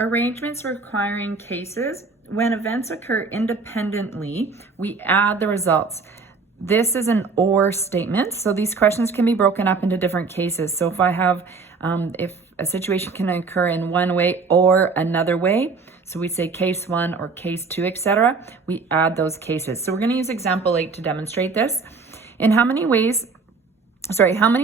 Arrangements requiring cases. When events occur independently, we add the results. This is an or statement, so these questions can be broken up into different cases. So if I have, if a situation can occur in one way or another way, so we say case 1 or case 2, etc., we add those cases. So we're going to use example 8 to demonstrate this. In how many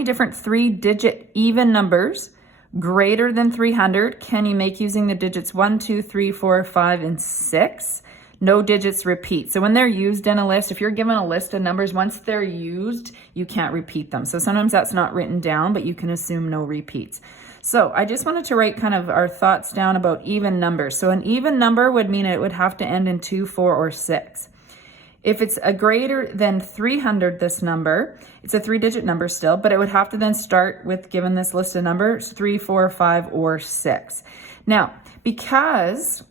different 3-digit even numbers greater than 300 can you make using the digits 1, 2, 3, 4, 5, and 6? No digits repeat. So when they're used in a list, if you're given a list of numbers, once they're used, you can't repeat them. So sometimes that's not written down, but you can assume no repeats. So I just wanted to write kind of our thoughts down about even numbers. So an even number would mean it would have to end in 2, 4, or 6. If it's a greater than 300, this number, it's a 3-digit number still, but it would have to then start with, given this list of numbers, 3, 4, 5, or 6. Now, because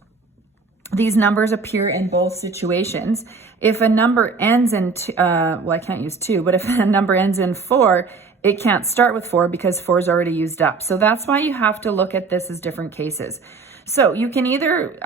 these numbers appear in both situations, if a number ends in, well, I can't use 2, but if a number ends in 4, it can't start with 4 because 4 is already used up. So that's why you have to look at this as different cases. So you can either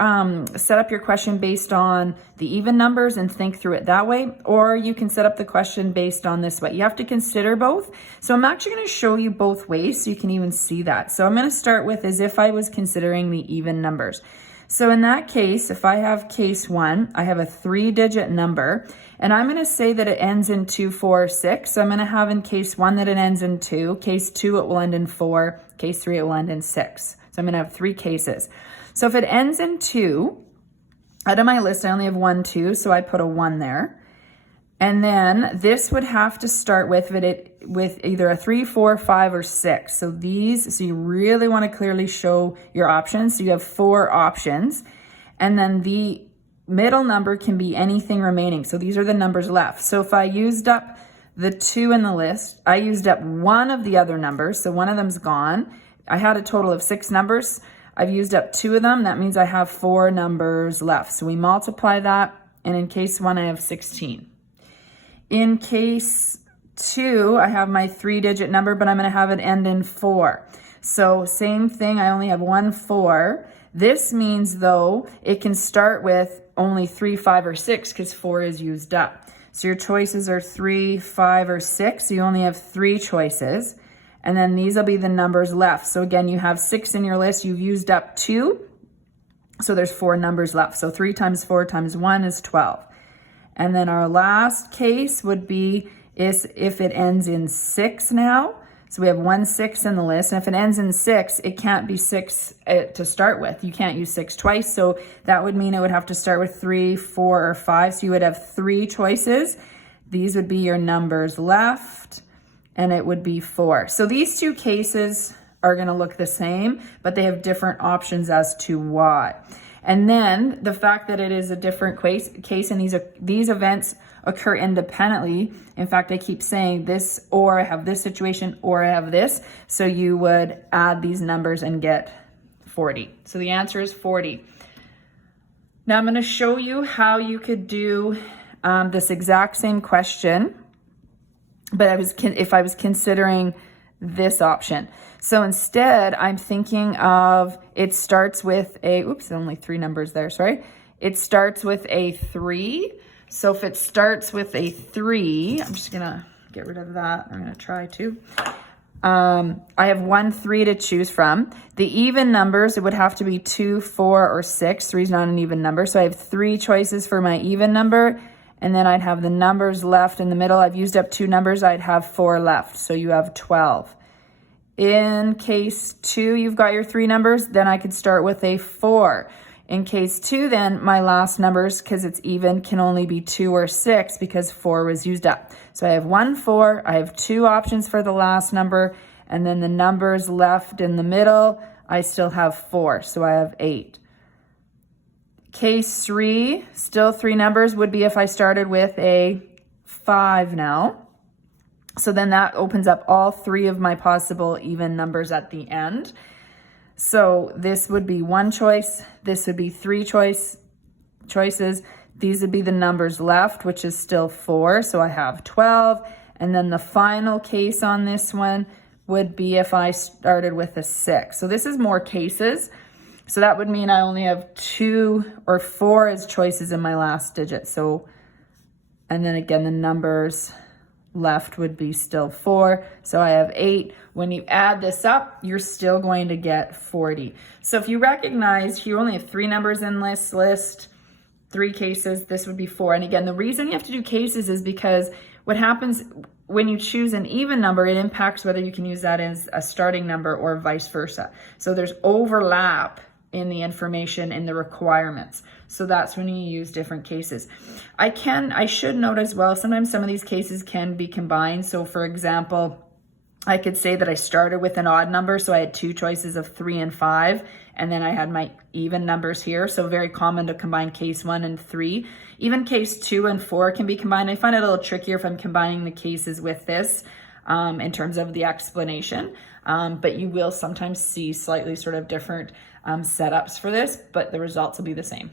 set up your question based on the even numbers and think through it that way, or you can set up the question based on this way. You have to consider both. So I'm actually going to show you both ways so you can even see that. So I'm going to start with as if I was considering the even numbers. So in that case, if I have case 1, I have a 3-digit number, and I'm going to say that it ends in 2, 4, 6. So I'm going to have in case 1 that it ends in 2, case 2 it will end in 4, case 3 it will end in 6. So I'm going to have 3 cases. So if it ends in 2, out of my list I only have 1, 2, so I put a 1 there. And then this would have to start with either a 3, 4, 5, or 6. So you really want to clearly show your options. So you have 4 options. And then the middle number can be anything remaining. So these are the numbers left. So if I used up the 2 in the list, I used up one of the other numbers. So one of them's gone. I had a total of 6 numbers. I've used up 2 of them. That means I have 4 numbers left. So we multiply that. And in case 1, I have 16. In case 2, I have my 3-digit number, but I'm going to have it end in 4. So same thing, I only have 1, 4. This means, though, it can start with only 3, 5, or 6 because 4 is used up. So your choices are 3, 5, or 6. So you only have 3 choices. And then these will be the numbers left. So again, you have 6 in your list. You've used up 2. So there's 4 numbers left. So 3 times 4 times 1 is 12. And then our last case would be if it ends in 6 now. So we have 1, 6 in the list. And if it ends in 6, it can't be 6 to start with. You can't use 6 twice. So that would mean it would have to start with 3, 4, or 5. So you would have 3 choices. These would be your numbers left. And it would be 4. So these 2 cases are going to look the same, but they have different options as to why. And then the fact that it is a different case and these events occur independently. In fact, I keep saying this, or I have this situation, or I have this. So you would add these numbers and get 40. So the answer is 40. Now I'm going to show you how you could do this exact same question, but if I was considering this option. So instead, I'm thinking of, it starts with only 3 numbers there, sorry. It starts with a 3. So if it starts with a 3, I'm just gonna get rid of that. I'm gonna try to. I have 1, 3 to choose from. The even numbers, it would have to be 2, 4, or 6. 3 is not an even number. So I have 3 choices for my even number. And then I'd have the numbers left in the middle. I've used up 2 numbers. I'd have 4 left. So you have 12. In case 2, you've got your 3 numbers. Then I could start with a 4. In case 2, then my last numbers, because it's even, can only be 2 or 6 because 4 was used up. So I have 1, 4. I have 2 options for the last number. And then the numbers left in the middle, I still have 4. So I have 8. Case 3, still 3 numbers, would be if I started with a 5 now. So then that opens up all 3 of my possible even numbers at the end. So this would be 1 choice. This would be 3 choices. These would be the numbers left, which is still 4. So I have 12. And then the final case on this one would be if I started with a 6. So this is more cases. So that would mean I only have 2 or 4 as choices in my last digit. So, and then again, the numbers left would be still 4. So I have 8. When you add this up, you're still going to get 40. So if you recognize you only have 3 numbers in this list, 3 cases, this would be 4. And again, the reason you have to do cases is because what happens when you choose an even number, it impacts whether you can use that as a starting number or vice versa. So there's overlap in the information in the requirements. So that's when you use different cases. I should note as well, sometimes some of these cases can be combined. So for example, I could say that I started with an odd number, so I had 2 choices of 3 and 5, and then I had my even numbers here. So very common to combine case 1 and 3. Even case 2 and 4 can be combined. I find it a little trickier if I'm combining the cases with this in terms of the explanation, but you will sometimes see slightly sort of different setups for this, but the results will be the same.